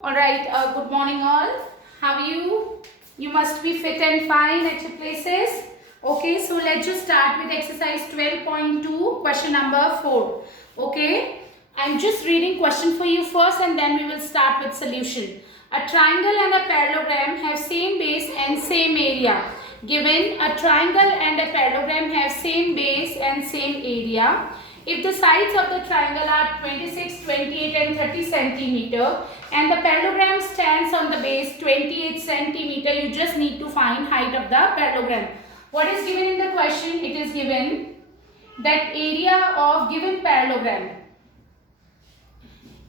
Alright, good morning all. How are you? You must be fit and fine at your places. Okay, so let's just start with exercise 12.2, question number 4. Okay, I'm just reading question for you first and then we will start with solution. A triangle and a parallelogram have same base and same area. Given a triangle and a parallelogram have same base and same area. If the sides of the triangle are 26, 28 and 30 centimeter and the parallelogram stands on the base 28 centimeter, you just need to find height of the parallelogram. What is given in the question? It is given that area of given parallelogram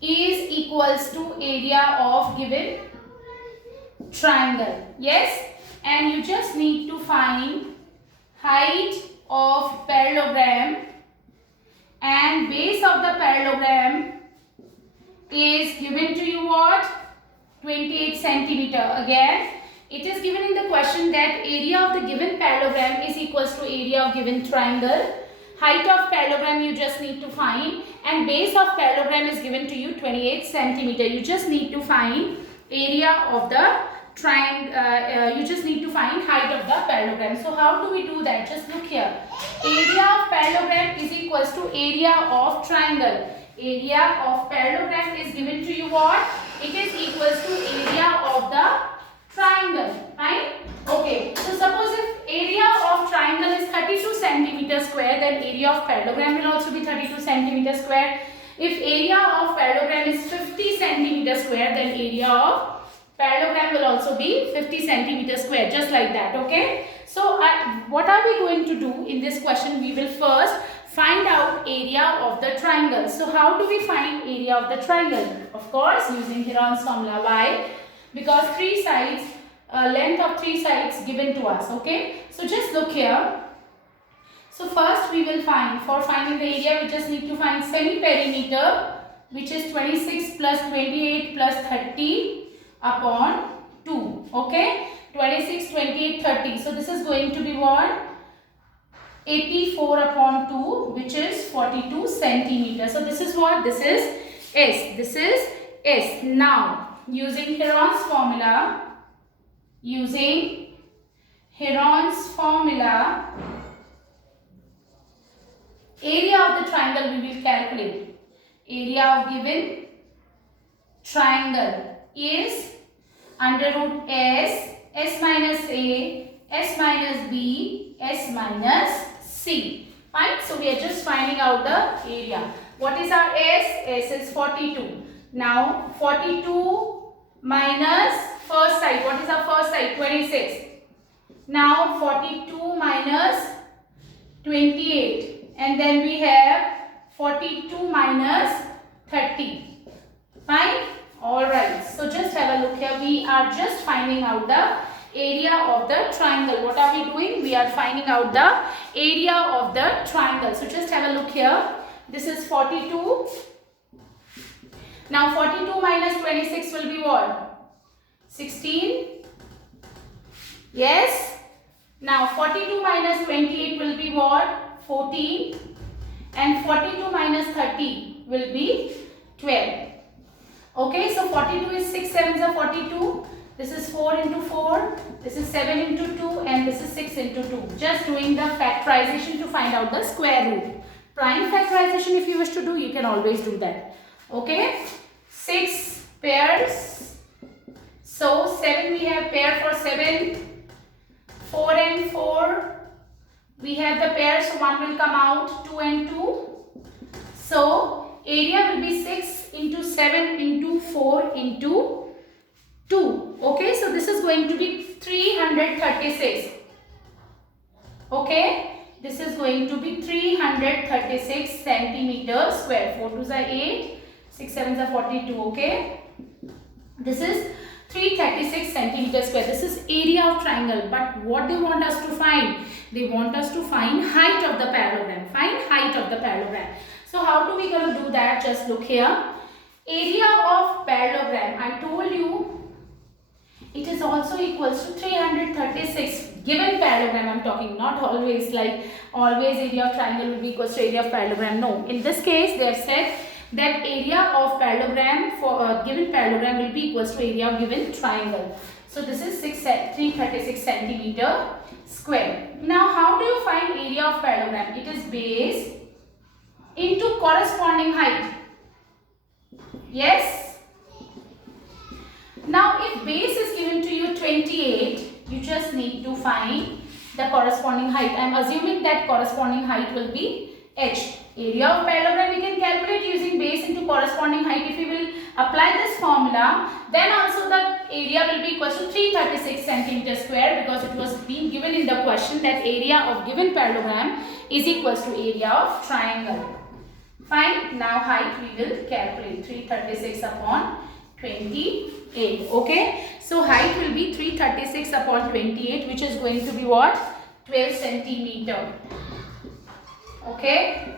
is equals to area of given triangle. Yes, and you just need to find height of parallelogram and base of the parallelogram is given to you what? 28 centimeter. Again, it is given in the question that area of the given parallelogram is equals to area of given triangle. Height of parallelogram you just need to find and base of parallelogram is given to you 28 centimeter. You just need to find area of the triangle. You just need to find height of the parallelogram. So how do we do that? Just look here. Area of parallelogram is equals to area of triangle. Area of parallelogram is given to you what? It is equals to area of the triangle. Fine? Okay. So suppose if area of triangle is 32 centimeter square, then area of parallelogram will also be 32 centimeter square. If area of parallelogram is 50 centimeter square, then area of parallelogram will also be 50 centimeter square, just like that. Okay. So what are we going to do in this question? We will first find out area of the triangle. So how do we find area of the triangle? Of course, using Heron's formula. Why? Because three sides, length of three sides given to us. Okay. So just look here. So first we will find, for finding the area, we just need to find semi-perimeter, which is 26 plus 28 plus 30 upon 2. Okay. 26, 28, 30. So this is going to be what? 84 upon 2, which is 42 centimeters. So this is what? This is S. This is S. Now, using Heron's formula, area of the triangle we will calculate. Area of given triangle is under root S, S minus A, S minus B, S minus C. Fine. So we are just finding out the area. What is our S? S is 42. Now 42 minus first side. What is our first side? 26. Now 42 minus 28. And then we have 42 minus 30. Fine. Alright. So just have a look here. We are just finding out the area of the triangle. What are we doing? We are finding out the area of the triangle. So just have a look here. This is 42. Now 42 minus 26 will be what? 16. Yes. Now 42 minus 28 will be what? 14. And 42 minus 30 will be 12. Okay. So 42 is 6 sevens are 42. This is 4 into 4, this is 7 into 2 and this is 6 into 2. Just doing the factorization to find out the square root. Prime factorization if you wish to do, you can always do that. Okay. 6 pairs. So 7 we have pair for 7. 4 and 4. We have the pair, so 1 will come out. 2 and 2. So area will be 6 into 7 into 4 into 2. Okay, so this is going to be 336. Okay, this is going to be 336 centimeters square. 4 2s are 8, 6 7s are 42. Okay, this is 336 centimeters square. This is area of triangle. But what they want us to find? They want us to find height of the parallelogram. Find height of the parallelogram. So how do we gonna do that? Just look here. Area of parallelogram. I told you it is also equals to 336. Given parallelogram I'm talking, not always like always area of triangle will be equals to area of parallelogram. No, in this case they have said that area of parallelogram for given parallelogram will be equals to area of given triangle. So this is 336 centimeter square. Now how do you find area of parallelogram? It is base into corresponding height. Yes. Now if base is given to you 28, you just need to find the corresponding height. I am assuming that corresponding height will be h. Area of parallelogram we can calculate using base into corresponding height. If we will apply this formula, then also the area will be equal to 336 centimeter square, because it was being given in the question that area of given parallelogram is equals to area of triangle. Fine. Now height we will calculate 336 upon 28. Okay. So height will be 336 upon 28, which is going to be what? 12 centimeter. Okay.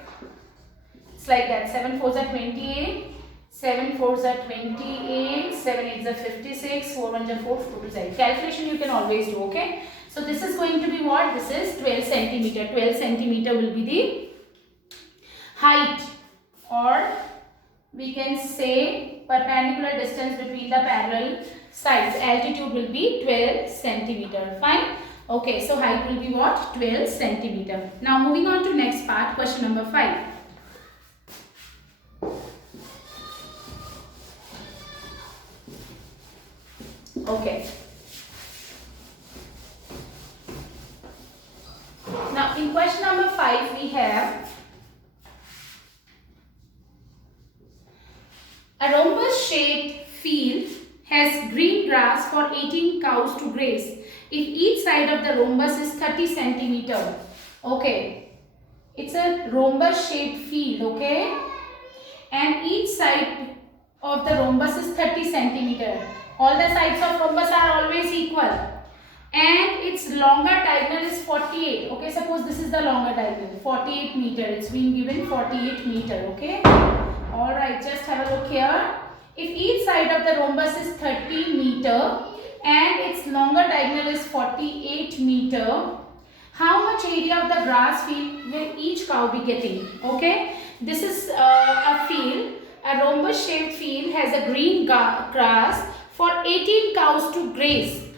It's like that. 7 4s are 28. 7 4s are 28. 7 8s are 56. 4 1s are 4. 4 2s are 8. Calculation you can always do. Okay. So this is going to be what? This is 12 centimeter. 12 centimeter will be the height, or we can say perpendicular distance between the parallel sides. Altitude will be 12 centimeter. Fine. Okay, so height will be what? 12 centimeter. Now moving on to next part, question number 5. Okay. Now in question number 5 we have a rhombus shaped field has green grass for 18 cows to graze if each side of the rhombus is 30 centimeter. Okay, it's a rhombus shaped field, okay, and each side of the rhombus is 30 centimeter. All the sides of rhombus are always equal, and its longer diagonal is 48. Okay, suppose this is the longer diagonal, 48 meter. It's been given 48 meter. Okay. Alright, just have a look here. If each side of the rhombus is 30 meter and its longer diagonal is 48 meter, how much area of the grass field will each cow be getting? Okay, this is a field, a rhombus shaped field has a green grass for 18 cows to graze.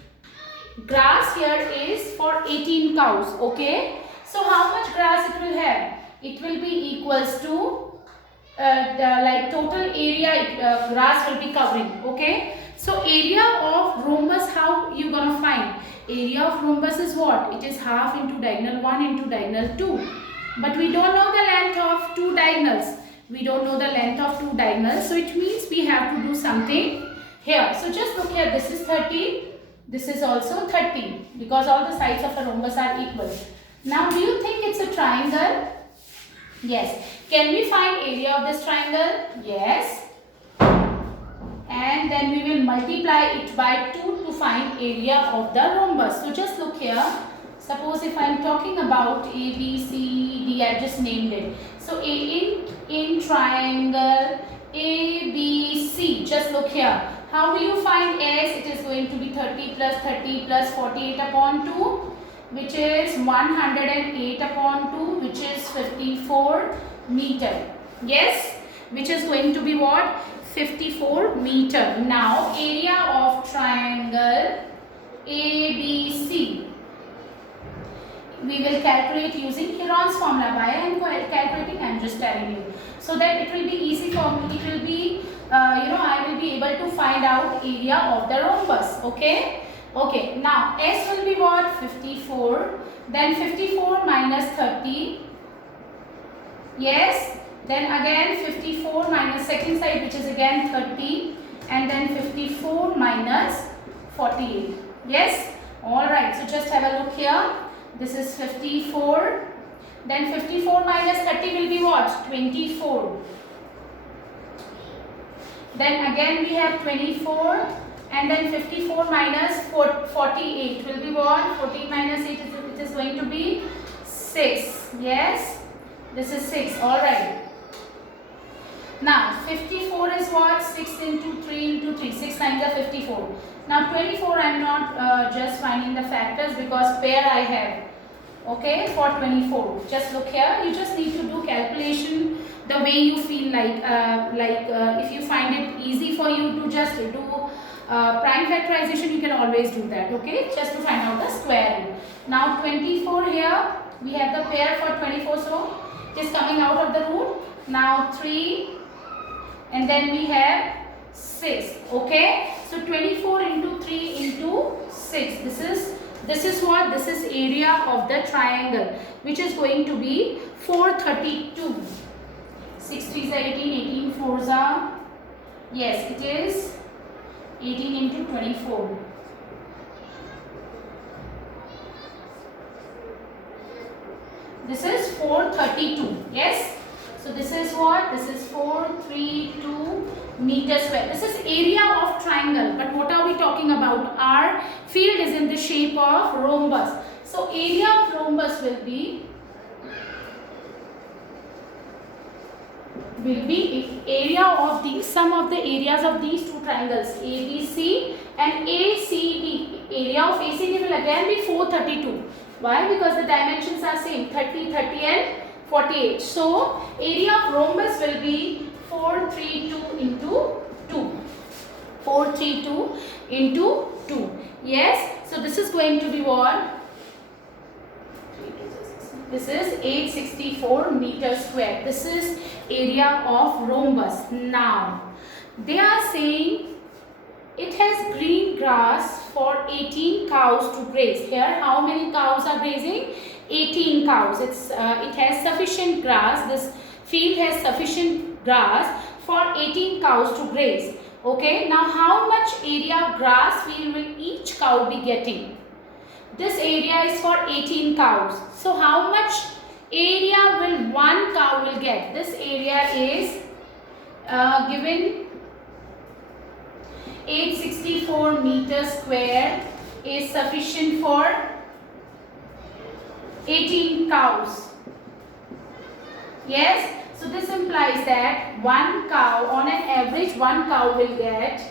Grass here is for 18 cows. Okay, so how much grass it will have? It will be equals to like total area grass will be covering. Okay, so area of rhombus, how you gonna find? Area of rhombus is what? It is half into diagonal 1 into diagonal 2, but we don't know the length of two diagonals. We don't know the length of two diagonals, so it means we have to do something here. So just look here, this is 30, this is also 30, because all the sides of the rhombus are equal. Now do you think it's a triangle? Yes. Can we find area of this triangle? Yes. And then we will multiply it by 2 to find area of the rhombus. So just look here. Suppose if I am talking about A, B, C, D, I just named it. So in triangle A, B, C, just look here. How will you find S? It is going to be 30 plus 48 upon 2, which is 108 upon 2, which is 54 meter. Yes, which is going to be what? 54 meter. Now area of triangle ABC we will calculate using Heron's formula. Why I am calculating? I am just telling you so that it will be easy for me. It will be I will be able to find out area of the rhombus. Okay. Okay. Now S will be what? 54. Then 54 minus 30. Yes. Then again 54 minus second side, which is again 30, and then 54 minus 48. Yes. All right. So just have a look here. This is 54. Then 54 minus 30 will be what? 24. Then again we have 24, and then 54 minus 48 will be what? 14 minus 8 it is going to be 6. Yes. This is 6. All right. Now 54 is what? 6 into 3 into 3. 6 times are 54. Now 24 I am not just finding the factors because pair I have. Okay, for 24. Just look here. You just need to do calculation the way you feel like. If you find it easy for you to just do prime factorization, you can always do that. Okay, just to find out the square root. Now 24 here. We have the pair for 24, so it is coming out of the root. Now 3, and then we have 6. Okay, so 24 into 3 into 6. This is what? This is area of the triangle, which is going to be 432. 6 3s are 18, 18 4s are, yes, it is 18 into 24. This is 432. Yes. So this is what? This is 432 meter square. This is area of triangle. But what are we talking about? Our field is in the shape of rhombus. So area of rhombus will be area of the sum of the areas of these two triangles, ABC and ACB. Area of ACB will again be 432. Why? Because the dimensions are same, 30, 30 and 48. So area of rhombus will be 432 into 2. 432 into 2. Yes. So this is going to be what? This is 864 meters square. This is area of rhombus. Now they are saying it has green grass for 18 cows to graze. Here how many cows are grazing? 18 cows. It has sufficient grass. This field has sufficient grass for 18 cows to graze. Okay, now how much area of grass field will each cow be getting? This area is for 18 cows. So how much area will one cow will get? This area is given 864 meters square is sufficient for 18 cows. Yes. So this implies that one cow, on an average, one cow will get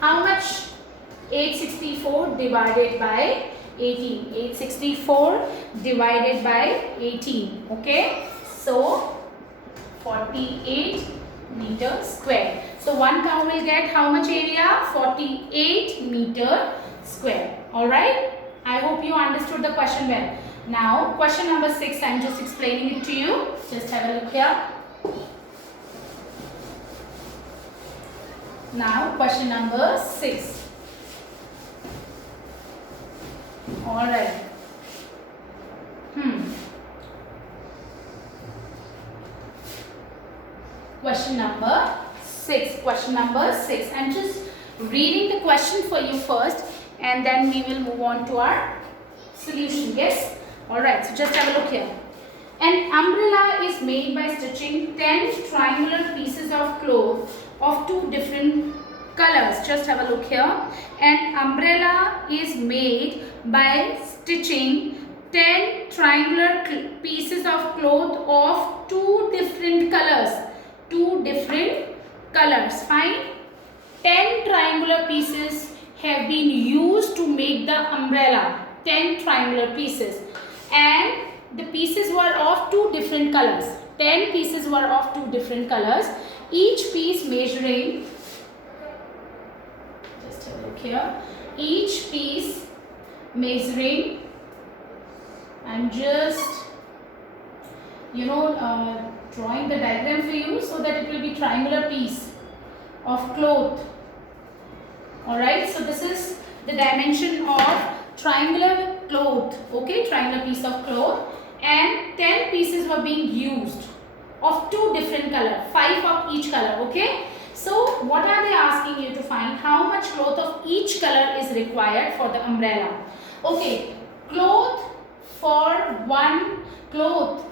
how much? 864 divided by 18. 864 divided by 18. Okay. So 48 meters square. So one cow will get how much area? 48 meter square. Alright. I hope you understood the question well. Now question number 6, I am just explaining it to you. Just have a look here. Now question number 6. Alright. Question number 6. Question number 6. I am just reading the question for you first, and then we will move on to our solution. Yes. Alright, so just have a look here. An umbrella is made by stitching 10 triangular pieces of cloth of 2 different colors. Just have a look here. An umbrella is made by stitching 10 triangular pieces of cloth of 2 different colors. 2 different colors. Fine. 10 triangular pieces have been used to make the umbrella. 10 triangular pieces. And the pieces were of 2 different colors. 10 pieces were of 2 different colors. Each piece measuring, just have a look here, each piece measuring, I'm just drawing the diagram for you so that it will be triangular piece of cloth. Alright, so this is the dimension of triangular cloth. Okay, triangular piece of cloth, and 10 pieces were being used of 2 different color, 5 of each color. Okay, so what are they asking you to find? How much cloth of each color is required for the umbrella? Okay, cloth for one cloth.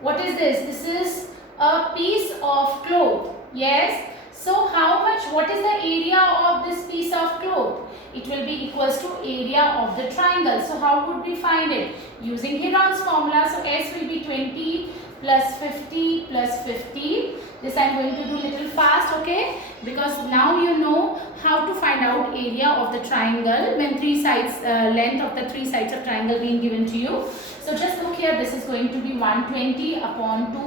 What is this? This is a piece of cloth. Yes. So how much, what is the area of this piece of cloth? It will be equals to area of the triangle. So how would we find it? Using Heron's formula. So S will be 20 plus 50 plus 50. This I am going to do little fast, okay? Because now you know how to find find out area of the triangle when three sides, length of the three sides of triangle being given to you. So just look here, this is going to be 120 upon 2,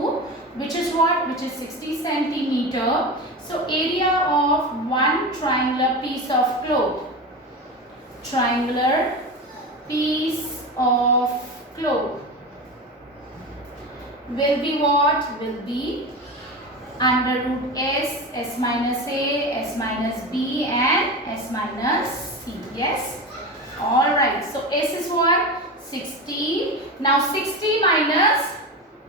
which is what? Which is 60 centimeter. So area of one triangular piece of cloth. Triangular piece of cloth will be what? Will be under root s minus a, s minus b and s minus c. Yes? Alright. So s is what? 60. Now 60 minus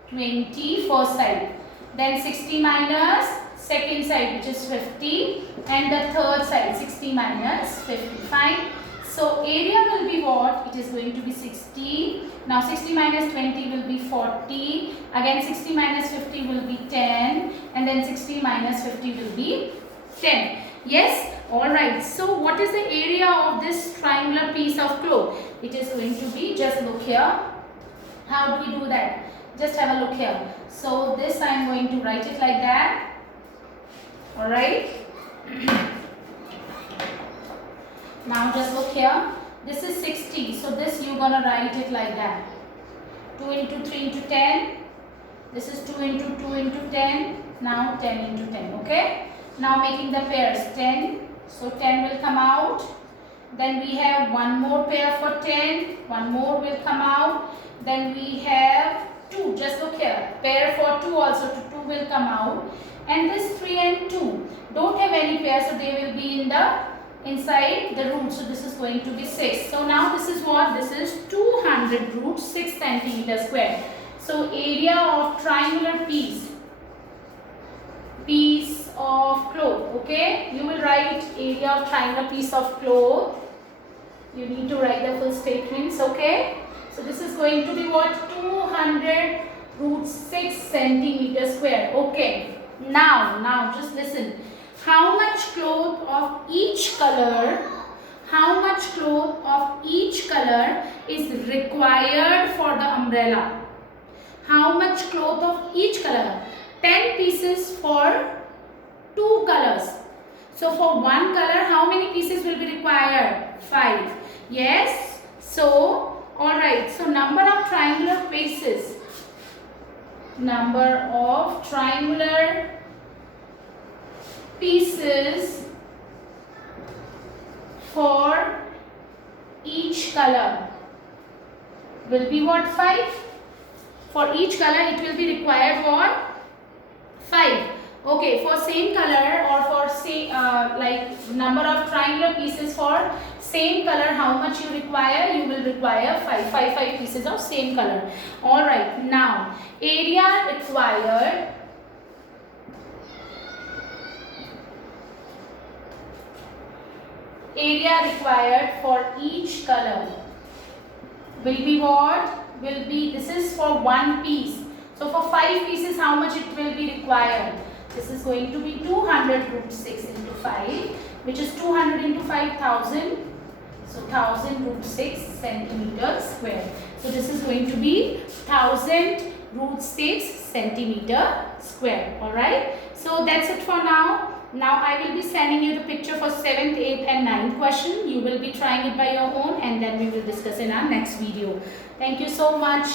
20 first side. Then 60 minus second side, which is 50. And the third side, 60 minus 50. Fine. So area will be what? It is going to be 60. Now 60 minus 20 will be 40. Again 60 minus 50 will be 10. And then 60 minus 50 will be 10. Yes? Alright. So what is the area of this triangular piece of cloth? It is going to be, just look here. How do we do that? Just have a look here. So this I am going to write it like that. Alright. Now just look here. This is 60. So this you gonna write it like that. 2 into 3 into 10. This is 2 into 2 into 10. Now 10 into 10. Okay. Now making the pairs 10. So 10 will come out. Then we have one more pair for 10. One more will come out. Then we have 2. Just look here. Pair for 2 also. 2 will come out. And this 3 and 2 don't have any pair. So they will be in the inside the root. So this is going to be 6. So now this is what? This is 200 root 6 centimeter square. So area of triangular piece of cloth. Okay, you will write area of triangular piece of cloth. You need to write the full statements. Okay, so this is going to be what? 200 root 6 centimeter square. Okay, now just listen. How much cloth of each color, is required for the umbrella? How much cloth of each color? 10 pieces for 2 colors. So for one color, how many pieces will be required? 5. Yes. So, alright. So number of triangular pieces. Number of triangular pieces for each color will be what? 5. For each color it will be required what? 5. Okay, for same color or for say like number of triangular pieces for same color, how much you require? You will require 5 pieces of same color. Alright, now area required for each color will be what? Will be, this is for one piece. So for 5 pieces, how much it will be required? This is going to be 200 root 6 into 5, which is 200 into 5,000. So 1000 root 6 centimeter square. So this is going to be 1000 root 6 centimeter square. Alright. So that's it for now. Now I will be sending you the picture for 7th, 8th and 9th question. You will be trying it by your own and then we will discuss in our next video. Thank you so much.